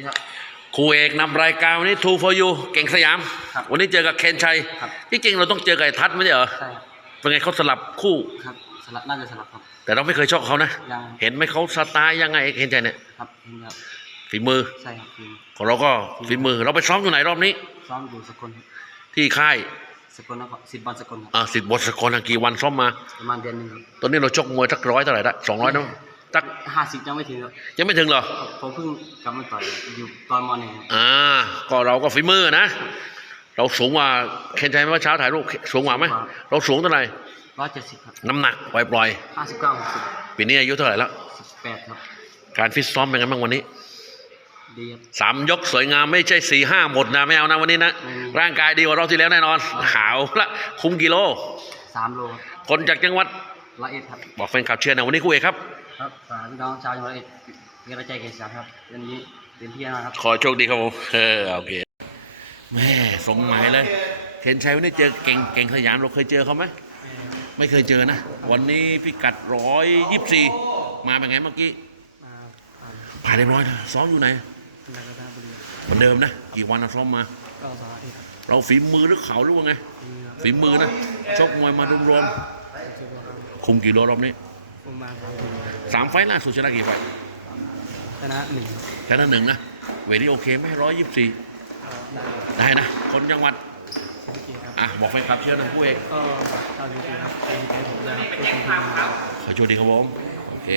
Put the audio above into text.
ดีครับ ครูเอกนำรายการวันนี้ Two for You เก่งสยาม ครับวันนี้เจอกับเคนชัยครับ ที่จริงเราต้องเจอกับไอ้ทัศน์ไม่ใช่เหรอใช่ครับเป็นไงเขาสลับคู่ ครับสลับน่าจะสลับครับ แต่เราไม่เคยชอบเขานะ ยังเห็นไหมเขาสไตล์ยังไงเคนชัยเนี่ยครับนี่ครับฝีมือใช่ครับคือของเราก็ฝีมือเราไปซ้อมอยู่ไหนรอบนี้ ซ้อมอยู่สกลครับที่ค่ายสกลนครสิบบอลสกลครับอ่าสิทธิ์บทสกลกี่วันซ้อมมา ประมาณเดือนหนึงครับตอนนี้เราชกมวยทักร้อยเท่าไหร่ละสองร้อยนะ ทักห้าสิบยังไม่ถึงครับยังไม่ถึงเหรอ ผมเพิ่งกลับมาต่อยอยู่ตอนมหนึ่งครับอ่า ก็เราก็ฝีมือนะ เราสูงกว่าเคนชัยไหมว่าเช้าถ่ายรูปสูงกว่าไหมเราสูงเท่าไหร่ร้อยเจ็ดสิบครับน้ำหนักปล่อยห้าสิบเก้าหกสิบๆปีนี้อายุเท่าไหร่แล้วสิบแปดครับ การฟิตซ้อมเป็นไงบ้างวันนี้ดีครับสามยกสวยงามไม่ใช่สี่ห้าหมดนะไม่เอานะวันนี้นะอืมร่างกายดีกว่ารอบที่แล้วแน่นอนขาวละคุมกิโลสามโลครับคนจากจังหวัดร้อยเอ็ดครับบอกแฟนคลับเชียร์หนะวันนี้คู่เอกครับ ครับฝากพี่น้องชาวจังหวัดร้อยเอ็ดเป็นกำลังใจเกียรติศักดิ์ครับวันนี้เต็มที่นะครับ ขอโชคดีครับผม เออโอเคแม่สงหมายเลยเคนชัยวันนี้เจอเก่งเก่งสยามเราเคยเจอเขาไหมไม่เคยเจอนะ วันนี้พิกัดร้อยยี่สิบสี่มาเป็นไงเมื่อกี้มาผ่านผ่านเรียบร้อยนะซ้อมอยู่ไหนนากาตาบุรีเหมือนเดิมนะกี่วันนะซ้อมมา ก็สวัสดีครับเราฝีมือหรือเขาหรือว่าไงฝีมือนะชกมวยมารวมๆคุมกี่โลรอบนี้ ผมมาสามปี สามไฟล์ล่าสุดชนะกี่ไฟล์ชนะหนึ่งชนะหนึ่งนะ เวทนี่โอเคไหมร้อยยี่สิบสี่ได้ได้นะ คนจังหวัดสิบเกียรติครับอะบอกแฟนคลับเชียร์หนะผู้เอกก็ชาวสิงคโปร์ครับเป็นใจผมเลยครับเป็นทีมงานขอโชคดีครับผม โอเค